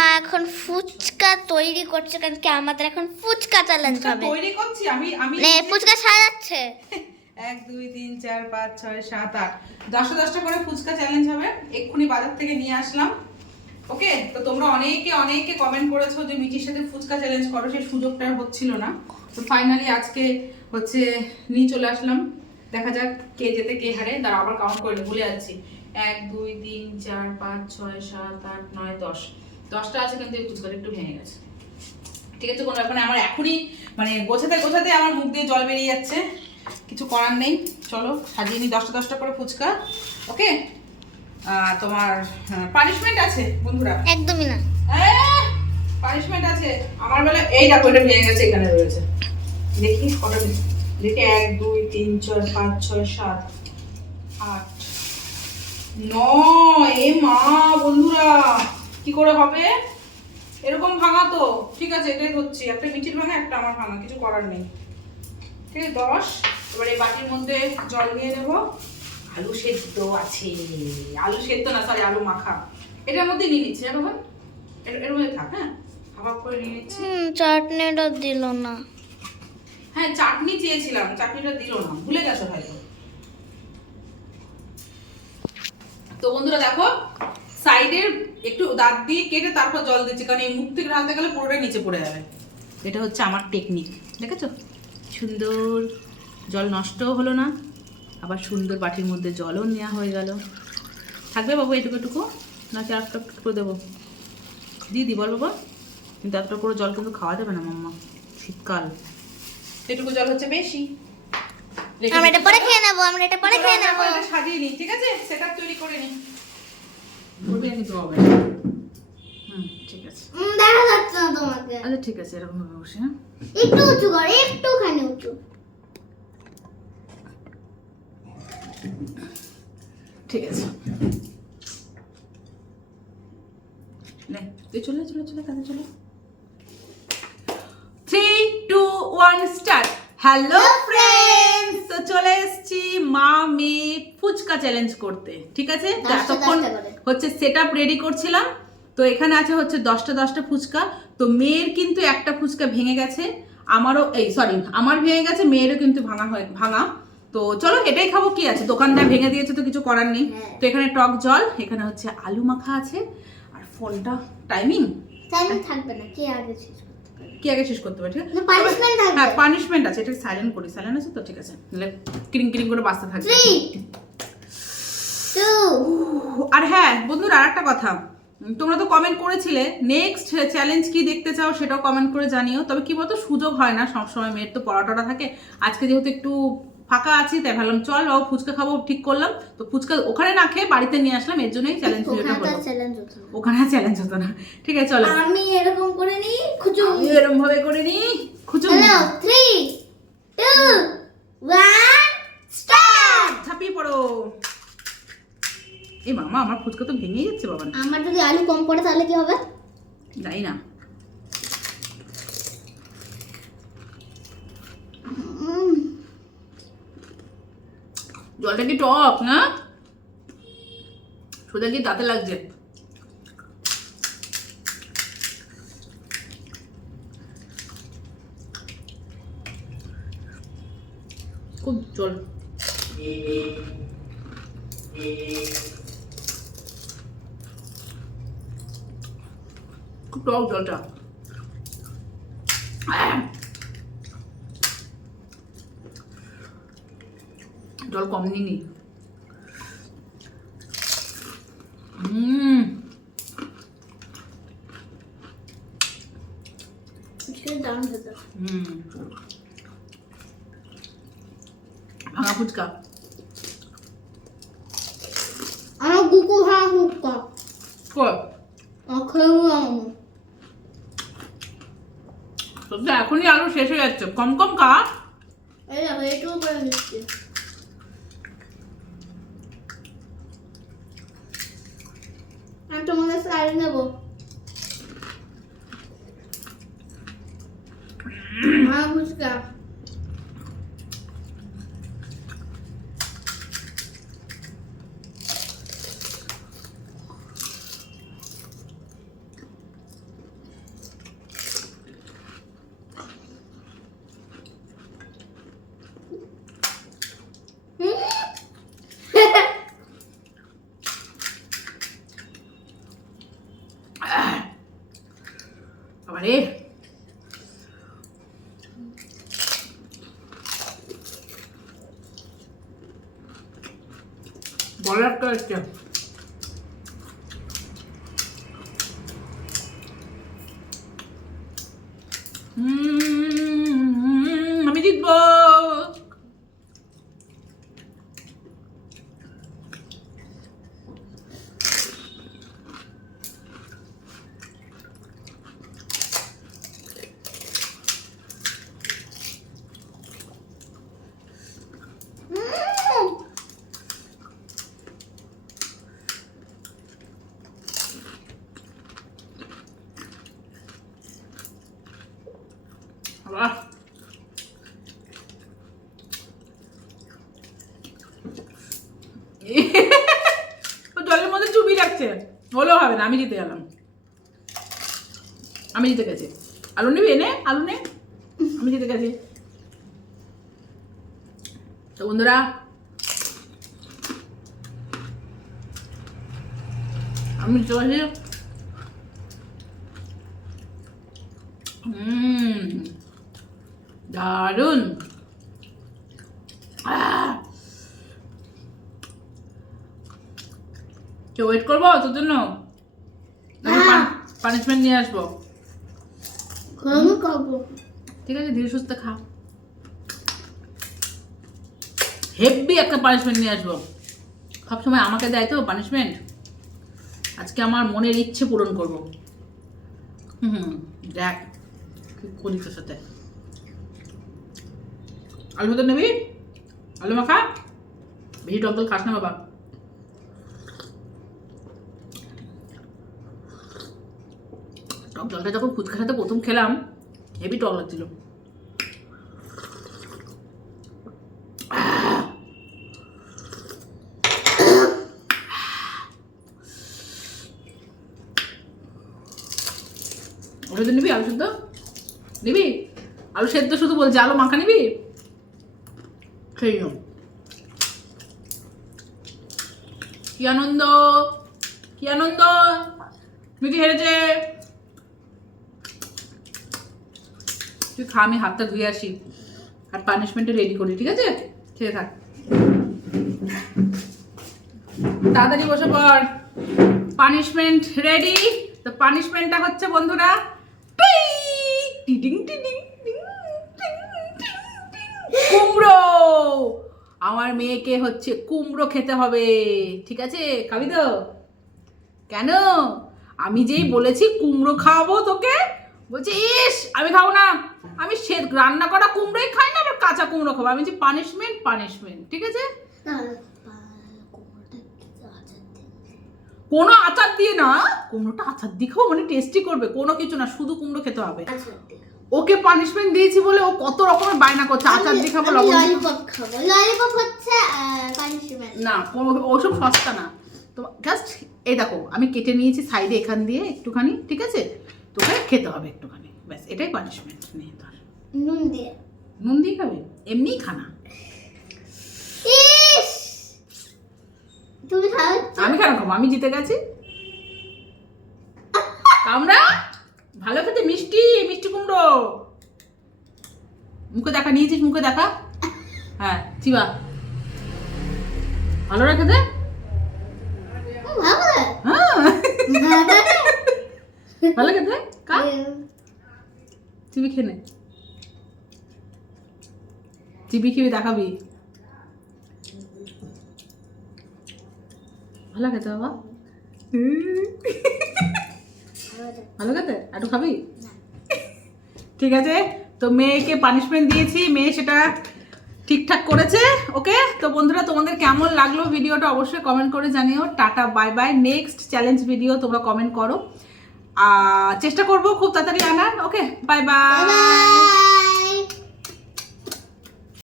মা এখন ফুচকা তৈরি করছে কারণ কি আমাদের এখন ফুচকা চ্যালেঞ্জ হবে। তৈরি করছি আমি আমি মানে ফুচকা সাজাচ্ছে। এক দুই তিন চার পাঁচ ছয় সাত আট। দশটা দশটা করে ফুচকা চ্যালেঞ্জ হবে। এক্ষুনি বাজার থেকে নিয়ে আসলাম। ওকে তো তোমরা অনেকে অনেকে কমেন্ট করেছ যে মিটির সাথে ফুচকা চ্যালেঞ্জ করো সেই সুযোগটা হচ্ছিল না। তো ফাইনালি আজকে হচ্ছে নিয়ে চলে আসলাম। দেখা যাক কে যেতে কে হারে। দাঁড়া আবার কাউন্ট করে ভুলে যাচ্ছি। এক দুই তিন চার পাঁচ ছয় সাত আট নয় দশ। দশটা আছে কিন্তু এই ফুচকাটা একটু ভেঙে গেছে। ঠিক আছে কোনো ব্যাপার না আমার এখনই মানে গোছাতে গোছাতে আমার মুখ দিয়ে জল বেরিয়ে যাচ্ছে কিছু করার নেই চলো সাজিয়ে নিই দশটা দশটা করে ফুচকা ওকে? তোমার পানিশমেন্ট আছে বন্ধুরা? একদমই না। পানিশমেন্ট আছে। আমার বেলা এই দেখো এটা ভেঙে গেছে এখানে রয়েছে। দেখি কটা দেখি এক দুই তিন চার পাঁচ ছয় সাত আট নয় এ মা বন্ধুরা! কি করে হবে? এরকম ভাঙা তো। ঠিক আছে এটাই হচ্ছে একটা মিঠির ভাঙা একটা আমার ভাঙা। কিছু করার নেই। ঠিক আছে দশ। এবার এই বাটির মধ্যে জল নিয়ে নেব। আলু সেদ্ধ আছে। আলু সেদ্ধ না সরি আলু মাখা। এটার মধ্যে নিয়ে নিচ্ছি হ্যাঁ বাবা এর এর মধ্যে থাক হ্যাঁ? হাফ করে নিয়ে নিচ্ছি। চাটনিটা দিল না। হ্যাঁ চাটনি চেয়েছিলাম চাটনিটা দিল না। ভুলে গেছো হয়তো। তো বন্ধুরা দেখো সাইডের একটু দাঁত দিয়ে কেটে তারপর জল দিচ্ছি কারণ এই মুখ থেকে ঢালতে গেলে পুরোটাই নিচে পড়ে যাবে। এটা হচ্ছে আমার টেকনিক দেখেছ? সুন্দর জল নষ্টও হলো না আবার সুন্দর বাটির মধ্যে জলও নেওয়া হয়ে গেল। থাকবে বাবু এটুকু এটুকু আর একটু করে দেবো? দিদি বল বাবা। কিন্তু এতটা করে জল কিন্তু খাওয়া যাবে না মাম্মা। শীতকাল। এটুকু জল হচ্ছে বেশি। আমরা এটা পরে খেয়ে নেব আমরা এটা পরে খেয়ে নেব। সাজিয়ে নিই ঠিক আছে? সেটা তৈরি করে নিই। করবে কিন্তু হবে। না। হুম ঠিক আছে। দেখা যাচ্ছে না তোমাকে। আচ্ছা ঠিক আছে এরকম ভাবে বসে হ্যাঁ? একটু উঁচু কর একটুখানি উঁচু। ঠিক আছে। নে তুই চলে চলে চলে কাজে চলে। Three two one start hello friends তো চলে এসেছি মা মেয়ে ফুচকা চ্যালেঞ্জ করতে ঠিক আছে? এতক্ষণ হচ্ছে সেট আপ রেডি করছিলাম। তো এখানে আছে হচ্ছে দশটা দশটা ফুচকা। তো মেয়ের কিন্তু একটা ফুচকা ভেঙে গেছে আমারও এই সরি আমার ভেঙে গেছে মেয়েরও কিন্তু ভাঙা হয় ভাঙা। তো চলো এটাই খাব কি আছে? দোকানটা ভেঙে দিয়েছে তো কিছু করার নেই। হ্যাঁ। তো এখানে টক জল এখানে হচ্ছে আলু মাখা আছে আর ফোনটা টাইমিং টাইম থাকবে না কে আগে কি আগে শেষ করতে পারে ঠিক আছে? হ্যাঁ পানিশমেন্ট আছে এটা সাইলেন্ট করি। সাইলেন্ট আছে তো ঠিক আছে। তাহলে কিরিং কিরিং করে বাঁচতে থাকবে। আর হ্যাঁ বন্ধুরা আর একটা কথা। তোমরা তো কমেন্ট করেছিলে নেক্সট চ্যালেঞ্জ কি দেখতে চাও সেটাও কমেন্ট করে জানিও। তবে কি বলতো সুযোগ হয় না সবসময় মেয়ের তো পড়াটরা থাকে। আজকে যেহেতু একটু ফাঁকা আছি তাই ভাবলাম চল বাবু ফুচকা খাব ঠিক করলাম। তো ফুচকা ওখানে না খেয়ে বাড়িতে নিয়ে আসলাম এর জন্যই চ্যালেঞ্জ ভিডিওটা হলো হতো না। ওখানে চ্যালেঞ্জ হতো না। ঠিক আছে চলো। আমি এরকম করে নি খুচু এরম ভাবে করে নি খুচুম hello three two one start ঝাঁপিয়ে পড়ো। এই মামা আমার ফুচকা তো ভেঙেই যাচ্ছে বাবা। আমার যদি আলু কম পড়ে তাহলে কি হবে? জানি না। জলটা কি টক না? সোজা কি দাঁতে লাগছে। খুব জল। খুব টক জলটা। জল কম নিনি ভাঙা ফুচকা। আমার কুকু ভাঙা আমি এখনই আলু শেষ হয়ে যাচ্ছে। কম কম খা এই দেখো এইটুকু করে নিচ্ছি আমি তোমাদের সাইড নেব আমার ফুচকা বাবারে। তো একটা। আমি জিতবো। রাখছে হলেও হবে না, আমি জিতে গেলাম। আমি জিতে গেছি। আলু নিবি? এনে, আলু নে। আমি জিতে গেছি। তো বন্ধুরা, আমি গেছি। হুম, দারুণ। কেউ ওয়েট করব তোর জন্য? পানিশমেন্ট নিয়ে আসব। আমি খাব। ঠিক আছে ধীরে সুস্থ খা। হেভি একটা পানিশমেন্ট নিয়ে আসব। সবসময় আমাকে দেয় তো পানিশমেন্ট আজকে আমার মনের ইচ্ছে পূরণ করব। হুম দেখ করি তোর সাথে। আলু তো নেবি? আলু মাখা? বেশি টক খাস না বাবা। জলটা যখন ফুচকার সাথে প্রথম খেলাম হেভি টক লাগছিল। তো নিবি? আলু সেদ্ধ? নিবি? আলু সেদ্ধ শুধু বলছে, আলু মাখা নিবি? নিও কি আনন্দ? কি আনন্দ? মিটি হেরেছে। তুই খা আমি হাতটা ধুয়ে আসি। আর পানিশমেন্টে রেডি করি ঠিক আছে? খেয়ে থাক। তাড়াতাড়ি বসে পড়। পানিশমেন্ট রেডি তো পানিশমেন্টটা হচ্ছে বন্ধুরা টিডিং, টিডিং। কুমড়ো! আমার মেয়েকে হচ্ছে কুমড়ো খেতে হবে ঠিক আছে তো কেন? আমি যেই বলেছি কুমড়ো খাওয়াবো তোকে বলছে ইস আমি খাব না। আমি সে রান্না করা কুমড়োই খাই না আবার কাঁচা কুমড়ো খাব। আমি বলছি পানিশমেন্ট পানিশমেন্ট ঠিক আছে? কোনো আচার দিয়ে না কুমড়োটা আচার দিয়ে খাব মানে টেস্টি করবে কোনো কিছু না শুধু কুমড়ো খেতে হবে। ওকে পানিশমেন্ট দিয়েছি বলে ও কত রকমের বায়না করছে আচার দিয়ে খাব লবণ। ললিপপ হচ্ছে পানিশমেন্ট না ওসব সস্তা না। তো জাস্ট এই দেখো আমি কেটে নিয়েছি সাইডে এখান দিয়ে একটুখানি ঠিক আছে? তোকে খেতে হবে একটুখানি। ব্যাস এটাই পানিশমেন্ট নিয়ে তোর নুন দিয়ে। নুন দিয়ে খাবে? এমনিই খানা তুমি আমি কেন খাব? আমি জিতে গেছি? কামড়া ভালো খেতে মিষ্টি মিষ্টি কুমড়ো। মুখে দেখা নিয়েছিস মুখে দেখা? হ্যাঁ চিবা ভালো রে খেতে? ভালো। হ্যাঁ। ভালো কা? চিবি খেয়ে নে। চিবি খেয়ে দেখাবি। ভালো খেতে বাবা? ভালো খেতে একটু খাবি? ঠিক আছে তো মেয়েকে পানিশমেন্ট দিয়েছি মেয়ে সেটা ঠিকঠাক করেছে ওকে? তো বন্ধুরা তোমাদের কেমন লাগল ভিডিওটা অবশ্যই কমেন্ট করে জানিও। Tata bye bye next challenge video তোমরা কমেন্ট করো। চেষ্টা করব খুব তাড়াতাড়ি আনার। Okay bye bye